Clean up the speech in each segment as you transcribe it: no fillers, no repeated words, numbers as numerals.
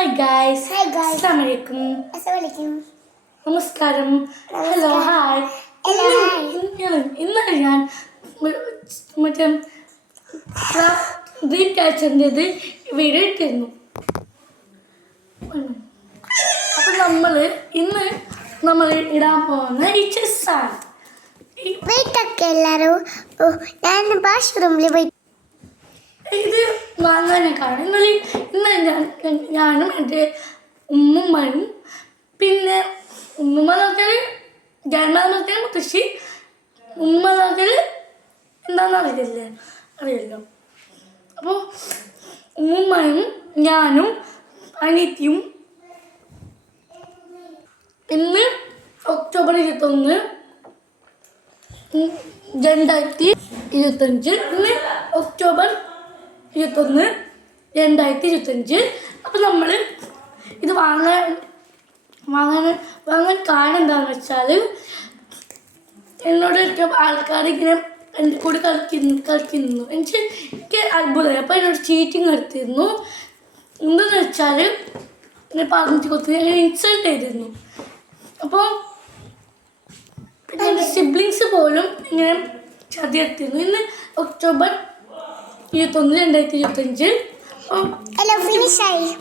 Hi guys. Hi guys. Assalamualaikum. Assalamualaikum. നമസ്കാരം. Hello hi. Hello, hi. ഇന്നലെ ഞാൻ മറ്റേ ഡ്രീം ക്യാച്ചറിൻ്റെത് വീഡിയോ ഇട്ടിരുന്നു. അപ്പം ഇന്ന് നമ്മൾ ഇടാൻ പോകുന്ന ഈ ചെസ്സാണ്. വെയിറ്റൊക്കെ എല്ലാവരും ഞാൻ വാഷ്റൂമിൽ പോയി ഇത് വാങ്ങാനൊക്കെയാണ് ഇന്നലെ ഞാനും എൻ്റെ ഉമ്മയും പിന്നെ ഉമ്മ നോക്കിയാൽ ജന്മ നോക്കിയാൽ മുത്തശ്ശി ഉമ്മ നോക്കിയാൽ എന്താണെന്ന് അറിയില്ലോ. അപ്പോൾ ഉമ്മയും ഞാനും അനിയത്തിയും ഇന്ന് ഒക്ടോബർ 21 2025 ഇന്ന് ഒക്ടോബർ 21 2025. അപ്പം നമ്മൾ ഇത് വാങ്ങാൻ കാരണം എന്താണെന്ന് വെച്ചാൽ എന്നോടൊക്കെ ആൾക്കാർ ഇങ്ങനെ എൻ്റെ കൂടെ കളിക്കുന്നു എനിക്ക് അത്ഭുതമായി. അപ്പോൾ എന്നോട് ചീറ്റിങ് എടുത്തിരുന്നു. എന്തെന്ന് വെച്ചാൽ ഇങ്ങനെ പറഞ്ഞിട്ട് കൊത്തി ഇൻസൾട്ട് ചെയ്തിരുന്നു. അപ്പോൾ പിന്നെ എൻ്റെ സിബ്ലിങ്സ് പോലും ഇങ്ങനെ ചതിയെടുത്തിരുന്നു. ഇന്ന് ഒക്ടോബർ 21 2025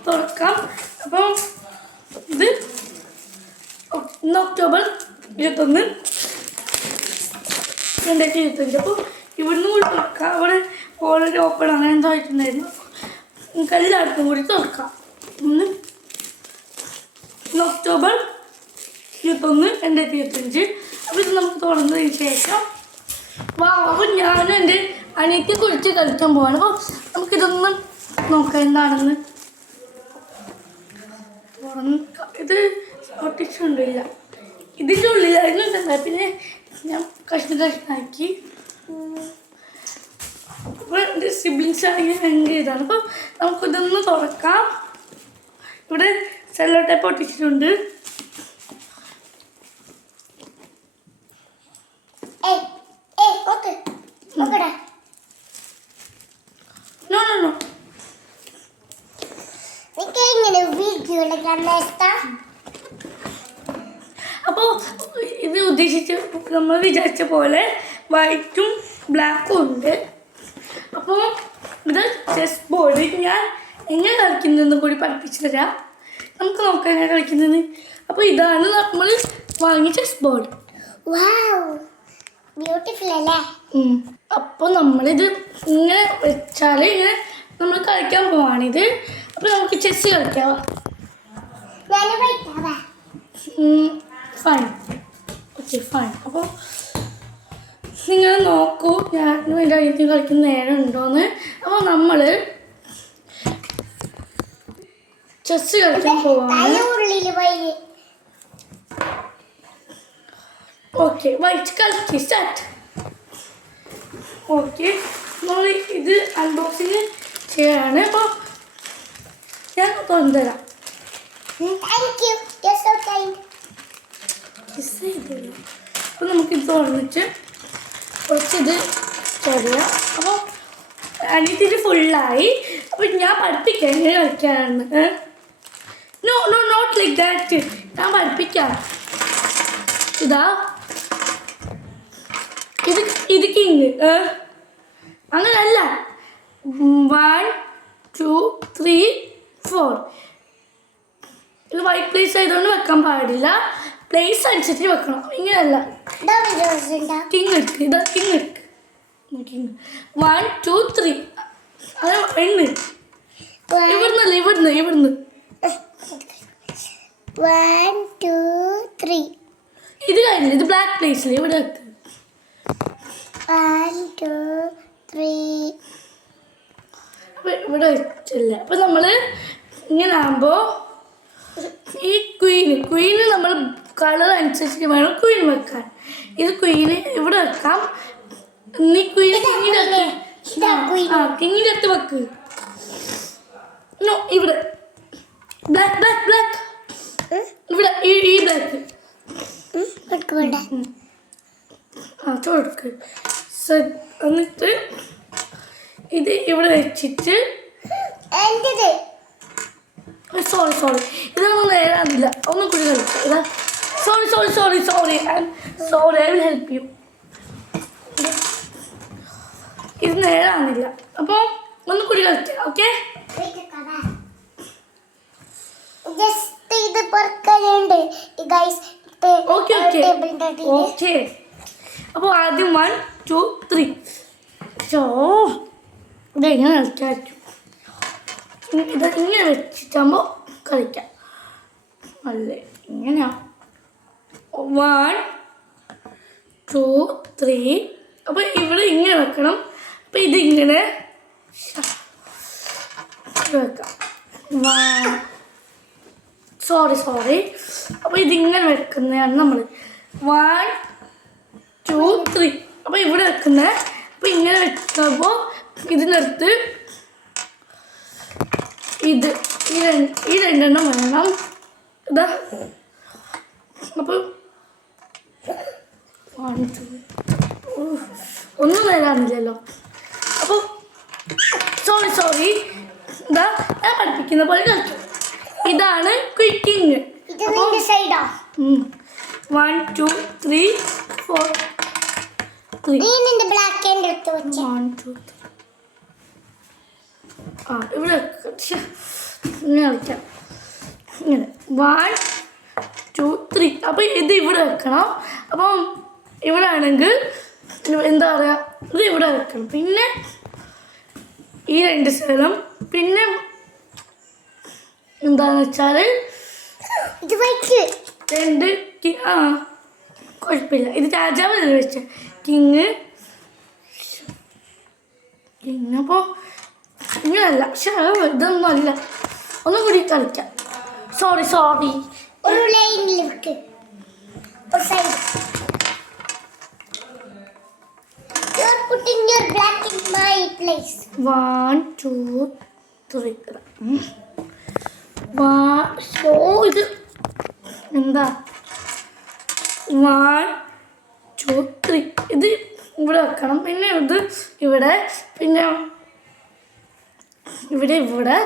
തുറക്കാം. അപ്പോൾ ഇത് ഇന്ന് ഒക്ടോബർ 21 2025. അപ്പോൾ ഇവിടുന്ന് കൂടി തുറക്കാം. അവിടെ ഓൾറെഡി ഓപ്പൺ അങ്ങനെ എന്തോ ആയിട്ടുണ്ടായിരുന്നു. നമുക്ക് എല്ലായിടത്തും കൂടി തുറക്കാം. ഇന്ന് ഒക്ടോബർ 21 2025. അപ്പോൾ ഇത് നമുക്ക് തുറന്നതിന് ശേഷം അപ്പോൾ ഞാനും എൻ്റെ അനിയത്തിയെ കുറിച്ച് കളിക്കാൻ പോവാണ്. അപ്പോൾ നമുക്കിതൊന്നും നോക്കാം എന്താണെന്ന്. ഇത് ഒട്ടിച്ചുകൊണ്ടില്ല, ഇതിൻ്റെ ഉള്ളിലായിരുന്നു ഇതെന്താ. പിന്നെ ഞാൻ കഷ്ണാക്കി. അപ്പോൾ എൻ്റെ സിബ്ലിങ്സ് ആണെങ്കിൽ ഭയങ്കര ഇതാണ്. അപ്പോൾ നമുക്കിതൊന്ന് തുറക്കാം. ഇവിടെ സെല്ലോ ടേപ്പ് ഒട്ടിച്ചിട്ടുണ്ട്. അപ്പോൾ ഇത് ഉദ്ദേശിച്ച് നമ്മൾ വിചാരിച്ച പോലെ വൈറ്റും ബ്ലാക്കും ഉണ്ട്. അപ്പോൾ ഇത് ചെസ് ബോർഡ് ഞാൻ എങ്ങനെ കളിക്കുന്നതെന്ന് കൂടി പഠിപ്പിച്ചു തരാം. നമുക്ക് നോക്കാം എങ്ങനെ കളിക്കുന്നത്. അപ്പോൾ ഇതാണ് നമ്മൾ വാങ്ങിയ ചെസ് ബോർഡ്. ബ്യൂട്ടിഫുൾ അല്ലേ? അപ്പോൾ നമ്മളിത് ഇങ്ങനെ വെച്ചാൽ ഇങ്ങനെ നമ്മൾ കളിക്കാൻ പോവാണിത്. അപ്പോൾ നമുക്ക് ചെസ് കളിക്കാം. Fine, okay fine. അപ്പോൾ നിങ്ങൾ നോക്കൂ ഞാൻ എൻ്റെ അനിയത്തി കളിക്കുന്ന നേരം ഉണ്ടോയെന്ന്. അപ്പോൾ നമ്മൾ ചെസ് കളിക്കാൻ പോവാണ്. ഓക്കെ വൈറ്റ് കളിക്ക് സ്റ്റാർട്ട്. ഓക്കെ നമ്മൾ ഇത് അൺബോക്സിങ് ചെയ്യാണ്. അപ്പോൾ ഞാൻ തുറന്നുതരാം. അപ്പോൾ നമുക്കിത് തുറന്നിട്ട് കുറച്ചിത് ചെയ്യാം. അപ്പോൾ അനിയത്തിൻ്റെ ഫുള്ളായി. അപ്പോൾ ഞാൻ പഠിപ്പിക്കാം എങ്ങനെ കളിക്കാനാണ്. No no not like that. ഞാൻ പഠിപ്പിക്കാം. ഇതാ ഇത് കിങ് അങ്ങനല്ല. 1 2 3 4. ഇത് വൈറ്റ് പ്ലേസ് ആയതുകൊണ്ട് വെക്കാൻ പാടില്ല. പ്ലേസ് അനുസരിച്ച് വെക്കണം. ഇങ്ങനെയല്ല. കിങ് എടുക്ക്. ഇതാ കിങ് എടുക്ക്. 1 2 3 അത് എണ്ണ. ഇവിടുന്ന് 1 2 3. ഇത് കഴിഞ്ഞില്ല. ഇത് ബ്ലാക്ക് പ്ലേസിൽ ഇവിടെ വെക്ക്. 1 2 3. അപ്പോൾ ഇവിടെ വെച്ചില്ല. അപ്പോൾ നമ്മൾ ഇങ്ങനെ ആകുമ്പോൾ ഈ ക്വീന് നമ്മൾ കളർ അനുസരിച്ച് വേണം ക്വീൻ വെക്കാൻ. ഇത് ക്വീന് ഇവിടെ വെക്കാം. നീ കിങ്ങിൻ്റെ അടുത്ത് വെക്ക്. നോ ഇവിടെ ബ്ലാക്ക് ബ്ലാക്ക് ബ്ലാക്ക് ഇവിടെ ഈ ബ്ലാക്ക് ചോടുക്ക്. എന്നിട്ട് ഇത് ഇവിടെ വെച്ചിട്ട് സോറി ഇതൊന്നും നേരാന്നില്ല ഒന്നും കൂടി കളിക്കാം ഇതാ sorry I will help you. ഇത് നേരാന്നില്ല അപ്പോൾ ഒന്നും കൂടി കളിക്കാം. ഓക്കെ ജസ്റ്റ് ഇത് പൊറക്കലുണ്ട് ഗൈസ്. ഓക്കെ അപ്പോൾ ആദ്യം 1 2 3 ഇതെങ്ങനെ കളിക്കാൻ പറ്റും? ഇത് ഇങ്ങനെ വെച്ചിട്ടാകുമ്പോൾ കളിക്കാം അല്ലേ? ഇങ്ങനെയാ 1 2 3. അപ്പോൾ ഇവിടെ ഇങ്ങനെ വെക്കണം. അപ്പോൾ ഇതിങ്ങനെ വെക്കാം. സോറി അപ്പോൾ ഇതിങ്ങനെ വെക്കുന്നതാണ് നമ്മൾ 1 2 3. അപ്പോൾ ഇവിടെ വെക്കുന്നത്. അപ്പോൾ ഇങ്ങനെ വെക്കുമ്പോൾ ഇതിനടുത്ത് ഈ രണ്ടെണ്ണം വേണം. ഇതാ അപ്പോൾ 1 2 ഒന്നും നേരാണില്ലല്ലോ. അപ്പോൾ സോറി ഇതാ ഞാൻ പഠിപ്പിക്കുന്ന പോലെ കളിക്കും. ഇതാണ് ക്വിക്കിങ്. 1 2 3 4 3. 1 2 3. ഇവിടെ ഇങ്ങനെ കളിക്കാം. ഇങ്ങനെ 1 2 3. അപ്പോൾ ഇത് ഇവിടെ വെക്കണം. അപ്പം ഇവിടെ ആണെങ്കിൽ എന്താ പറയുക, ഇത് ഇവിടെ വെക്കണം. പിന്നെ ഈ 2 സ്ഥലം. പിന്നെ എന്താണെന്ന് വെച്ചാൽ ഇത് വയ്ക്ക് 2 കുഴപ്പമില്ല. ഇത് രാജാവല്ലേ വെച്ച കിങ്. അപ്പോൾ ഇങ്ങനല്ല. പക്ഷേ ഇതൊന്നും അല്ല. ഒന്നും കൂടി കളിക്കാം. സോറി ഒരു ലൈനിൽ വെക്ക്. ഒരു side. You're putting your black in my place. 1 2 3. ഇത് എന്താ 1 2 3. ഇത് ഇവിടെ വെക്കണം. പിന്നെ ഇത് ഇവിടെ. പിന്നെ ഇവിടെ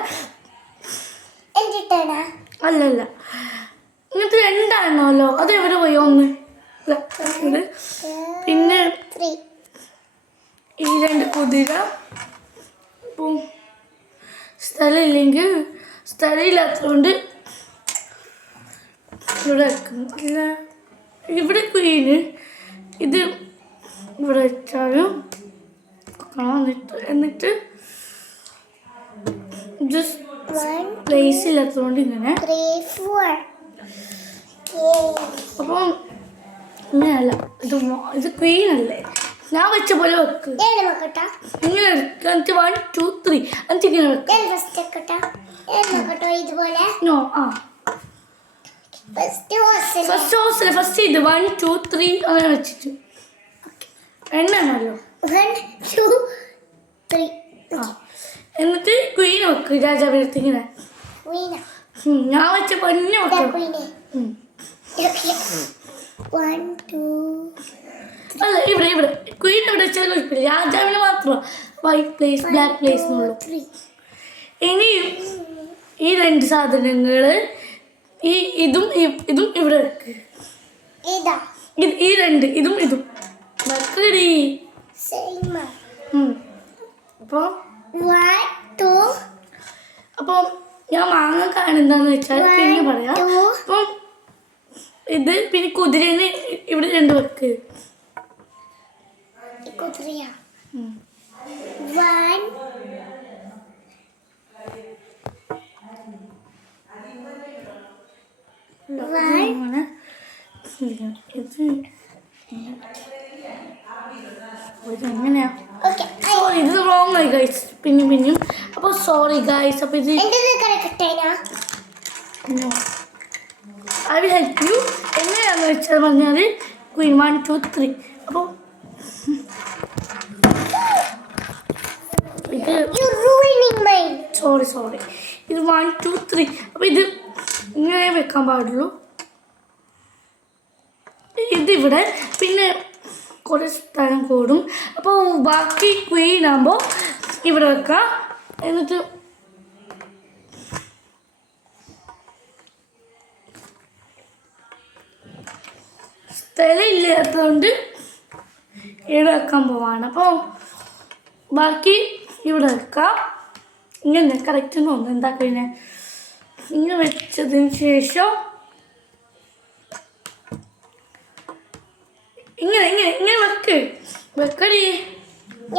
എന്നിട്ടാണ് അല്ലല്ല ഇങ്ങനത്തെ 2 ആണല്ലോ. അത് എവിടെ പോയി? 1 ഇത്. പിന്നെ 3. ഈ 2 കുതിര. അപ്പോൾ സ്ഥലമില്ലാത്തതുകൊണ്ട് ഇവിടെ വെക്കുന്നു. അല്ല ഇവിടെ ക്വീന്. ഇത് ഇവിടെ വെച്ചാലും എന്നിട്ട് ജസ്റ്റ് പ്ലേസ് ഇല്ലാത്തതുകൊണ്ട് ഇങ്ങനെ. 3 4. അപ്പം ഇങ്ങനെയല്ല. ഇത് ക്വീൻ അല്ലേ? ഞാൻ വെച്ച പോലെ വെക്ക്. ഇങ്ങനെ എടുക്കുക. എന്നിട്ട് 1 2 3 എന്നിട്ട് ഇങ്ങനെ വെക്കുക. ഇതുപോലെ നോ ഫസ്റ്റ് ഫസ്റ്റ് ഇത് 1 2 3 അങ്ങനെ വെച്ചിട്ട് എണ്ണല്ലോ. 1 2 3. എന്നിട്ട് ക്വീൻ വെക്ക്. രാജാവിനടുത്ത് ഇങ്ങനെ ഞാൻ വെച്ച പൊന്നെ വെക്കാം. 1 2 അല്ല ഇവിടെ ക്വീൻ ഇവിടെ വെച്ചാൽ കുഴപ്പമില്ല. രാജാവിന് മാത്രം വൈറ്റ് പ്ലേസ് ബ്ലാക്ക് പ്ലേസ് എന്നുള്ളൂ. ഇനി ഈ 2 സാധനങ്ങൾ ഇതും ഇവിടെ വെക്ക്. ഈ 2 ഇതും വെക്കടി. അപ്പോൾ അപ്പം ഞാൻ മാങ്ങ കാണുന്നതെന്ന് വെച്ചാൽ പിന്നെ പറയാം. അപ്പം ഇത് പിന്നെ കുതിരേനെ ഇവിടെ 2 വെക്ക്. 1 എങ്ങനെയാ? സോറി ഇത് റോങ് ആയി ഗൈസ്. പിന്നെയും അപ്പോൾ സോറി ഗൈസ്. അപ്പോൾ ഇത് ഐ വിൽ ഹെൽപ്പ് യു. എങ്ങനെയാണെന്ന് വെച്ചാൽ പറഞ്ഞാൽ ക്വീൻ 1 2 3. അപ്പോൾ ഇത് സോറി ഇത് 1 2 3. അപ്പോൾ ഇത് ഇങ്ങനെ വെക്കാൻ പാടുള്ളൂ. ഇതിവിടെ പിന്നെ കുറേ സ്ഥലം കൂടും. അപ്പോൾ ബാക്കി ക്വീൻ ആകുമ്പോൾ ഇവിടെ വെക്കാം. എന്നിട്ട് ഇല്ലാത്തതുകൊണ്ട് ഇവിടെ വെക്കാൻ പോവാണ്. അപ്പോൾ ബാക്കി ഇവിടെ വെക്കാം. ഇങ്ങനെ കറക്റ്റ് തോന്നുന്നു. എന്താ കഴിഞ്ഞാൽ ഇങ്ങനെ വെച്ചതിന് ശേഷം ഇങ്ങനെ ഇങ്ങനെ ഇങ്ങനെ വെക്കടി.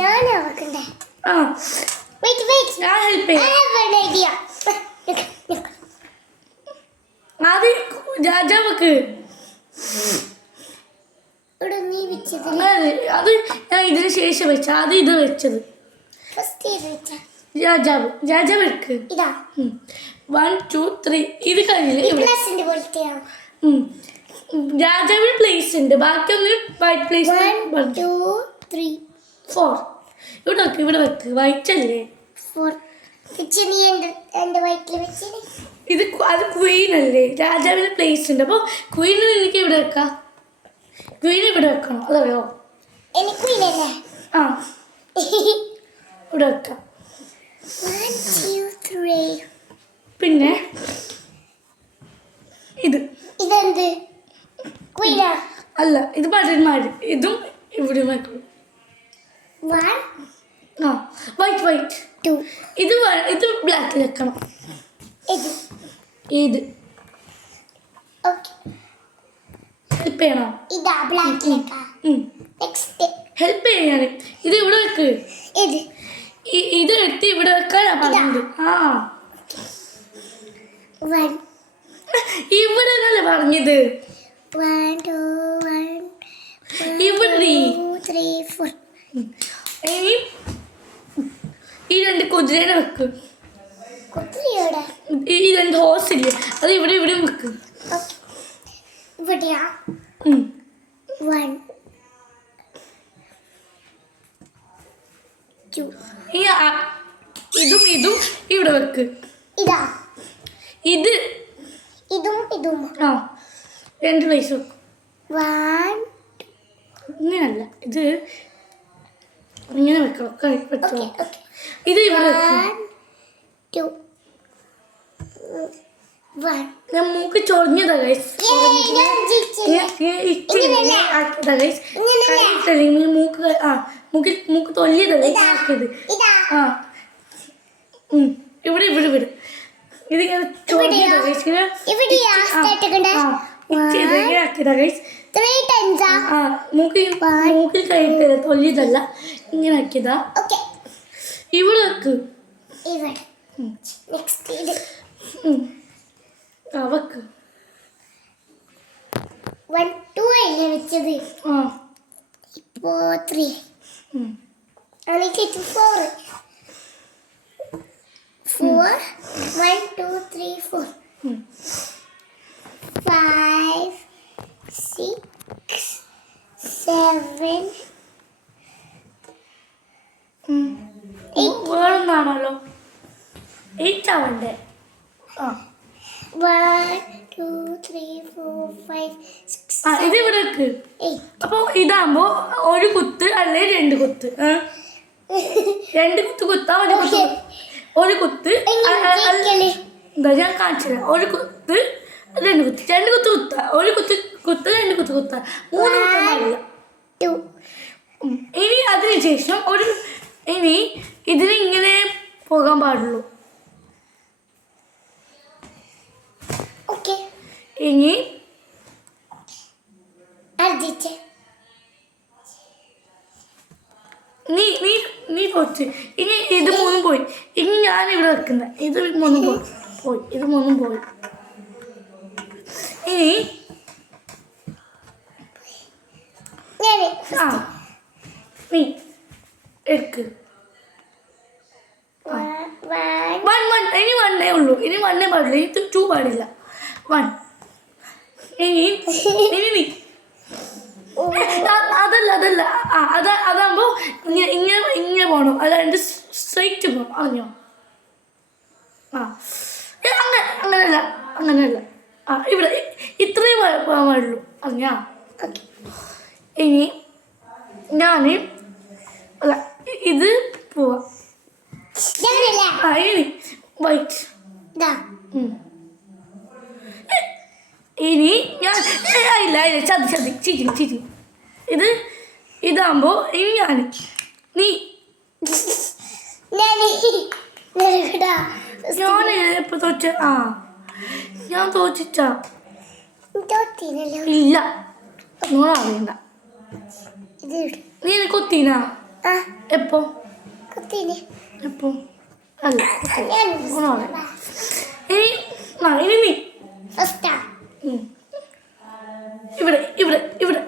ഞാനാ വെക്കണ്ടേ? ആ ഞാൻ ഹെൽപ്പ് ചെയ്യാം. ആദ്യം രാജാവക്ക് ഇവിടെ നീ വെച്ചത് അത് ഞാൻ ഇതിന് ശേഷം വെച്ച ആദ്യം ഇത് വെച്ചത്. ഫസ്റ്റ് ചെയ്ത് വെച്ച രാജാവ് എടുക്ക്. ഇതാ 1 2 3 ഇത് കഴിഞ്ഞില്ല. പ്ലസിന്റെ പോലത്തെയാണ്. രാജാവിന് പ്ലേസ് ഉണ്ട്. ബാക്കിയൊന്നും വൈറ്റ് പ്ലേസ് 1 2 3 4 ഇവിടെ വെക്ക്. വൈറ്റ് അല്ലേ? 4 വെച്ച് നീ എന്റെ വയറ്റിൽ വെച്ചേ. അത് ക്വീൻ അല്ലേ? രാജാവിന് പ്ലേസ് ഉണ്ട്. അപ്പോൾ ക്വീന് എനിക്ക് ഇവിടെ വെക്കാം. ക്വീൻ ഇവിടെ വെക്കണം. അതറിയോ? എനിക്ക് ഇല്ലല്ലേ? ആ ഇവിടെ വെക്കാം. 1 2 3. പിന്നെ ഇതെന്ത് ക്വീനാ? അല്ല, ഇത് ഭടന്മാര്. ഇതും ഇവിടെ വെക്കും. 1 ആ വൈറ്റ് 2. ഇത് ബ്ലാക്കിൽ വെക്കണം. ഇത് ഓക്കെ. ഹെൽപ്പ് ചെയ്യണോ? ഇതാ ബ്ലാക്കിലേക്കാ. നെക്സ്റ്റ് ഹെൽപ്പ് ചെയ്യാൻ ഇത് ഇവിടെ വെക്ക്. ഇത് എടുത്ത് ഇവിടെ വെക്കാനാ പറഞ്ഞത്. ആ 1 ഇവിടെ എന്നല്ലേ പറഞ്ഞത്? 1 2 1 ഇവിടെ 2 3 4. ഇനി ഈ 2 കുതിരേനെ വെക്ക്. കുതിരയോടെ ഈ 2 ഹോസ് ഇല്ലേ, അത് ഇവിടെ വെക്ക്. ഇവിടെയാ 1 2. ഇതും ഇവിടെ വെക്ക്. ഇതാ ഇതും ആ 2 പ്ലേസ് വെക്കും. 1 ഇങ്ങനല്ല, ഇത് ഇങ്ങനെ വെക്കാം. ഓക്കെ. ഇത് ഇവിടെ വെക്കും. 2 1. ഞാൻ മൂക്ക് ചൊറിഞ്ഞതാ ഗൈസ്. മൂക്ക് തൊല്ലിയതല്ലേ ആക്കിയത്. ആ ഇവിടെ ഇതിങ്ങനെ ചൊറിഞ്ഞതാ ഗൈസ്. മൂക്കിൽ കഴിയിട്ടില്ല, തൊല്ലിയതല്ല, ഇങ്ങനെ ആക്കിയതാ. ഇവിടെ വെക്ക്. വെക്ക്. 1 2 അല്ലേ വെച്ചത്? ഇപ്പോ 3 എനിക്ക് 4 1 2 3 4 5 6 7 വേറൊന്നാണല്ലോ 8 ആവണ്ടേ? 1 2 3 4 5 6 ഇത് ഇവിടെ വെക്ക്. 8. അപ്പോൾ ഇതാകുമ്പോൾ ഒരു കുത്ത് അല്ലെ 2 കുത്ത്. 2 കുത്ത് കുത്താ. ഒരു കുത്ത് ഞാൻ കാണിച്ചില്ല. ഒരു കുത്ത് 2 കുത്ത് 2 കുത്ത് കുത്താ. ഒരു കുത്ത് 2 കുത്ത് കുത്താ. 3 കുത്തില്ല. ഇനി അതിനുശേഷം ഇനി ഇതിന് ഇങ്ങനെ പോകാൻ പാടുള്ളൂ. ഇനി നീ പോച്ച്. ഇനി ഇത് 3 പോയി. ഇനി ഞാൻ ഇവിടെ വെക്കുന്ന ഇത് 3 പോയി. ഇത് 3 പോയി. ഇനി നീ എടുക്ക്. ഇനി 1 ഉള്ളൂ. ഇനി 1 പാടില്ല. ഇത് 2 പാടില്ല. 1. ഇനി നീ അതല്ല അതാകുമ്പോ ഇങ്ങനെ പോകണം. അല്ലാണ്ട് സ്ട്രൈറ്റ് പോകണം. അറിഞ്ഞോ? അങ്ങനെയല്ല. ഇവിടെ ഇത്രയും പോകാൻ പാടുള്ളൂ. അറിഞ്ഞാ? ഇനി ഞാൻ അല്ല ഇത് പോവാം. ഇനി വൈറ്റ് ഇനി ഞാൻ ഇല്ല ചതി ചിരി ഇതാകുമ്പോ ഇനി നീ ഞാൻ എപ്പോ തോറ്റ ഞാൻ തോച്ചിട്ടാ ഇല്ല അറിയണ്ട നീ കൊത്തീനാ എപ്പോ എപ്പോ അല്ല ഇനി നീ ഇവിടെ ഇവിടെ ഇവിടെ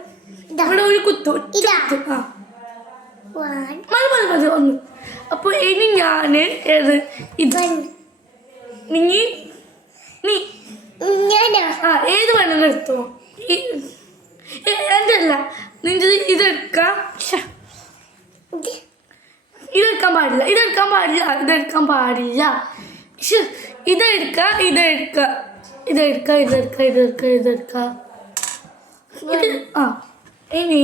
ഇവിടെ ഒരു കുത്തു മതി ഒന്ന്. അപ്പൊ ഇനി ഞാന് ഏത് ഇത് നീ ഏത് വേണം എടുത്തോ. എൻ്റെ അല്ല നിന്റെ ഇതെടുക്കാൻ പാടില്ല ഇതെടുക്കാൻ പാടില്ല ഇതെടുക്ക ഇനി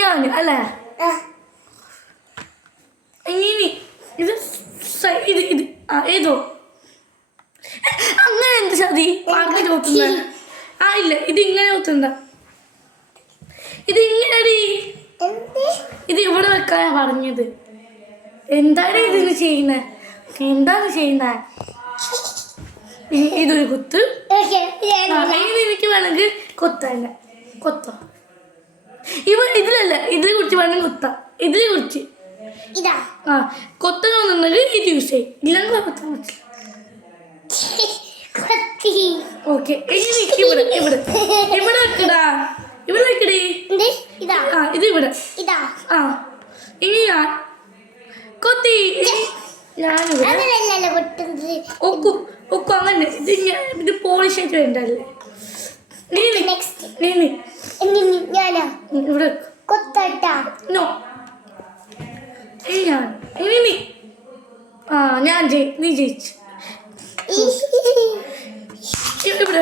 ഞാൻ അല്ലേ ഇനി ഇത് ഏതോ അങ്ങനെ എന്ത് ചതി പറഞ്ഞു നോക്കുന്ന ഇല്ല ഇതിങ്ങനെ നോക്കണ്ട ഇതിങ്ങനെ ഇത് ഇവിടെ വെക്കാനാ പറഞ്ഞത്. എന്താണ് ചെയ്യുന്നത് ഇതൊരു കുത്ത്. എനിക്ക് വേണമെങ്കിൽ കൊത്തോ ഇതിലല്ല ഇതിനെ കുറിച്ച് വേണമെങ്കിൽ കൊത്താം. ഇതിനെ കുറിച്ച് കൊത്തണമെന്നുണ്ടെങ്കിൽ ഇത് യൂസ് ചെയ്യും. ഇല്ലെങ്കിൽ കൊത്താൻ പറ്റില്ല. ഓക്കെ ഇവിടെ വെക്കടാ ഇവിടെ വെക്കടേ ഇത് ഇവിടെ ഇനി ഞാൻ കൊത്തി അങ്ങനെ ഇത് പോളിഷ് ആയിട്ട് വേണ്ടല്ലേ. ഇവിടെ നോ ഞാൻ നീ ജയിച്ചു. ഇവിടെ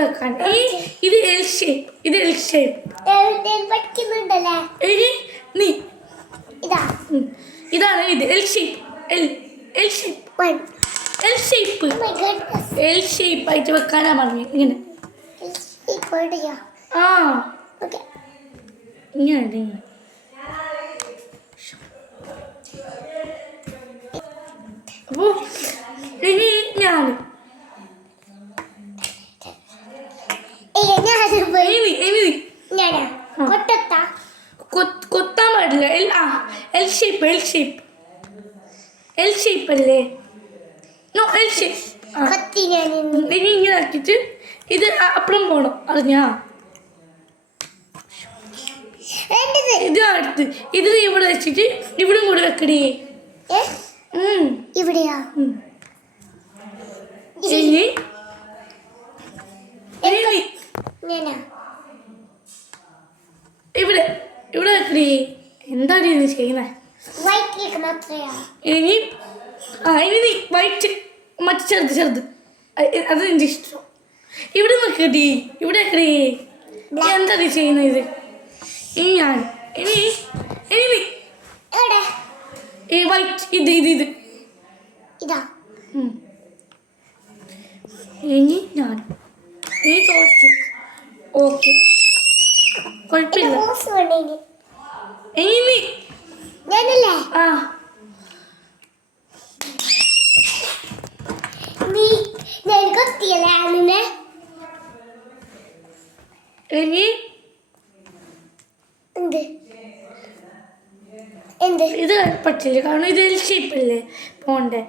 വെക്കാൻ ഇത് എൽ ഷേപ്പ് നീ ഇതാണ് ഇത് എൽ ഷേപ്പ് ആയിട്ട് വെക്കാനാ പറഞ്ഞു. ഇങ്ങനെ ഇങ്ങനെ അപ്പോ ഇനി ഞാൻ കൊത്താൻ പാടില്ല. എൽ ഷേപ്പ് അല്ലേ. ഇനി ഇങ്ങനെ ആക്കിയിട്ട് ഇത് അപ്പുറം പോണം അറിഞ്ഞാ. ഇത് അടുത്ത് ഇത് നീ ഇവിടെ വെച്ചിട്ട് ഇവിടെ കൂടെ വെക്കടേ. ഇവിടെയാ ഇവിടെ വെക്കടേ. എന്താണ് ഇത് ചെയ്യുന്നത്? ഇനി നീ വൈറ്റ് മറ്റു ചെറുത് അത് എൻ്റെ ഇഷ്ടം. ഇവിടെ നോക്കടി ഇവിടെ വെക്കടേ. എന്താ നീ ചെയ്യുന്നത്? ഇത് ഇനി ഞാൻ ഇനി നീ വൈറ്റ് ഇത് ഇനി ഞാൻ തോറ്റു. ഓക്കെ കുഴപ്പമില്ല. ഇനി നീ ഇത് പറ്റില്ല കാരണം ഇത് എൽ ഷേപ്പല്ലേ പോണ്ടേ.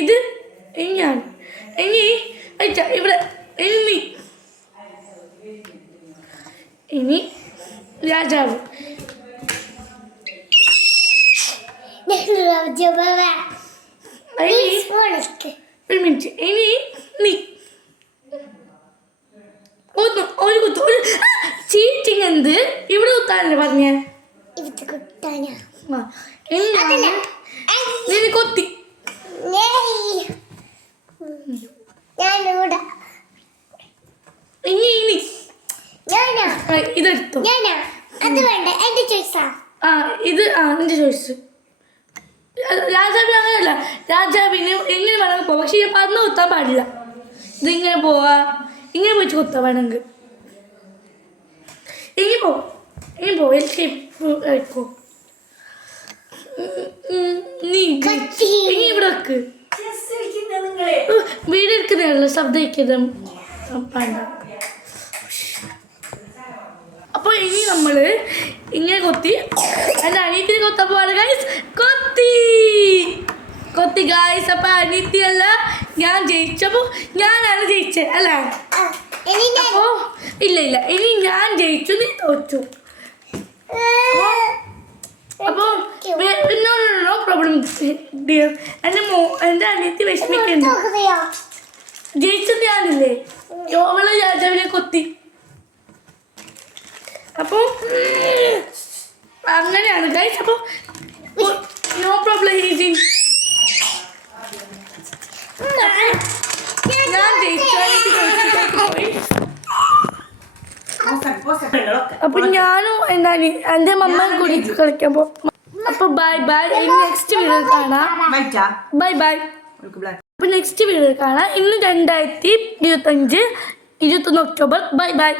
ഇത് ഞാൻ ഇവിടെ ഇനി രാജാവ് ഒരു മിനിറ്റ്. ഇനി നീ ഒരു കുത്തു ചീറ്റിങ് എന്ത് ഇവിടെ കുത്താനല്ലേ പറഞ്ഞേ. നീ കൊത്തി ഇനി ഇതെടുത്തു. അത് വേണ്ട എന്റെ ചോയ്സാ. ഇത് നിന്റെ ചോയ്സ്. രാജാവിന് അങ്ങനെയല്ല. രാജാവിന് എങ്ങനെ വേണമെങ്കിൽ പോവാം, പക്ഷെ പറന്ന് കുത്താൻ പാടില്ല. ഇതിങ്ങനെ പോവാ, ഇങ്ങനെ പോയിട്ട് കുത്താൻ വേണമെങ്കിൽ ഇനി പോ ഷേപ്പ് നീ ഇനി ഇവിടെ വെക്ക്. വീട് എടുക്കുന്നതല്ലോ ശബ്ദം വയ്ക്കുന്നത് വേണ്ട. അപ്പോൾ ഇനി നമ്മൾ ഇങ്ങനെ കൊത്തി എൻ്റെ അനിയത്തിന് കൊത്താൻ പോവാണ് ഗൈസ്. കൊത്തി ഗൈസ്. അപ്പോൾ അനിയത്തിയല്ല ഞാൻ ജയിച്ചപ്പോൾ ഞാനാണ് ജയിച്ചത് അല്ലേ? അപ്പോൾ ഇല്ല ഇനി ഞാൻ ജയിച്ചു, നീ തോറ്റു. അപ്പോൾ നോ പ്രോബ്ലം ഡിയർ. എൻ്റെ അനിയത്തി വിഷമിക്കുന്നു. ജയിച്ചത് ഞാനില്ലേ? അവള് രാജാവിനെ കൊത്തി. അപ്പോൾ അങ്ങനെയാണ് ഗൈസ്. അപ്പോൾ നോ പ്രോബ്ലം ഈസി. ഞാൻ ജയിച്ചു. അപ്പൊ ഞാനും എൻ്റെ മമ്മയും കൂടി കളിക്കാൻ പോകും. അപ്പൊ ബൈ ഇനി നെക്സ്റ്റ് വീഡിയോ കാണാം. ബൈ. അപ്പൊ നെക്സ്റ്റ് വീഡിയോ കാണാം. ഇന്ന് 2025 21 ഒക്ടോബർ. ബൈ.